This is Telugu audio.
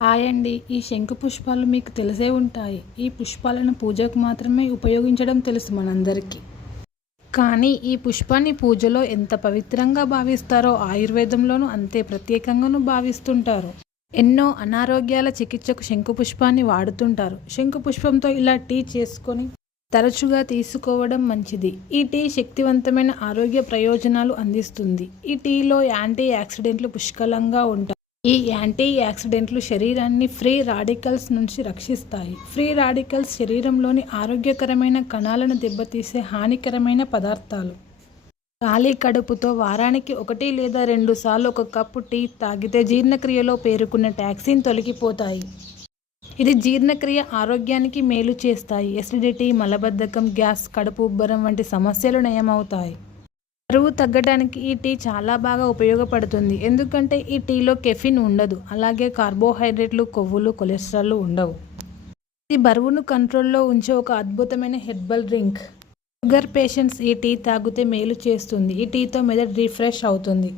హాయ్ అండి. ఈ శంకు పుష్పాలు మీకు తెలిసే ఉంటాయి. ఈ పుష్పాలను పూజకు మాత్రమే ఉపయోగించడం తెలుసు మనందరికీ. కానీ ఈ పుష్పాన్ని పూజలో ఎంత పవిత్రంగా భావిస్తారో ఆయుర్వేదంలోనూ అంతే ప్రత్యేకంగానూ భావిస్తుంటారు. ఎన్నో అనారోగ్యాల చికిత్సకు శంకు పుష్పాన్ని వాడుతుంటారు. శంకు పుష్పంతో ఇలా టీ చేసుకొని తరచుగా తీసుకోవడం మంచిది. ఈ టీ శక్తివంతమైన ఆరోగ్య ప్రయోజనాలు అందిస్తుంది. ఈ టీలో యాంటీ యాక్సిడెంట్లు పుష్కలంగా ఉంటాయి. ఈ యాంటీ యాక్సిడెంట్లు శరీరాన్ని ఫ్రీ రాడికల్స్ నుంచి రక్షిస్తాయి. ఫ్రీ రాడికల్స్ శరీరంలోని ఆరోగ్యకరమైన కణాలను దెబ్బతీసే హానికరమైన పదార్థాలు. ఖాళీ కడుపుతో వారానికి ఒకటి లేదా రెండు సార్లు ఒక కప్పు టీ తాగితే జీర్ణక్రియలో పేరుకున్న టాక్సిన్ తొలగిపోతాయి. ఇది జీర్ణక్రియ ఆరోగ్యానికి మేలు చేస్తాయి. ఎసిడిటీ మలబద్ధకం గ్యాస్ కడుపు ఉబ్బరం వంటి సమస్యలు నయమవుతాయి. బరువు తగ్గడానికి ఈ టీ చాలా బాగా ఉపయోగపడుతుంది. ఎందుకంటే ఈ టీలో కెఫిన్ ఉండదు. అలాగే కార్బోహైడ్రేట్లు కొవ్వులు కొలెస్ట్రాల్ ఉండవు. ఇది బరువును కంట్రోల్లో ఉంచే ఒక అద్భుతమైన హెర్బల్ డ్రింక్. షుగర్ పేషెంట్స్ ఈ టీ తాగితే మేలు చేస్తుంది. ఈ టీతో మెదడు రిఫ్రెష్ అవుతుంది.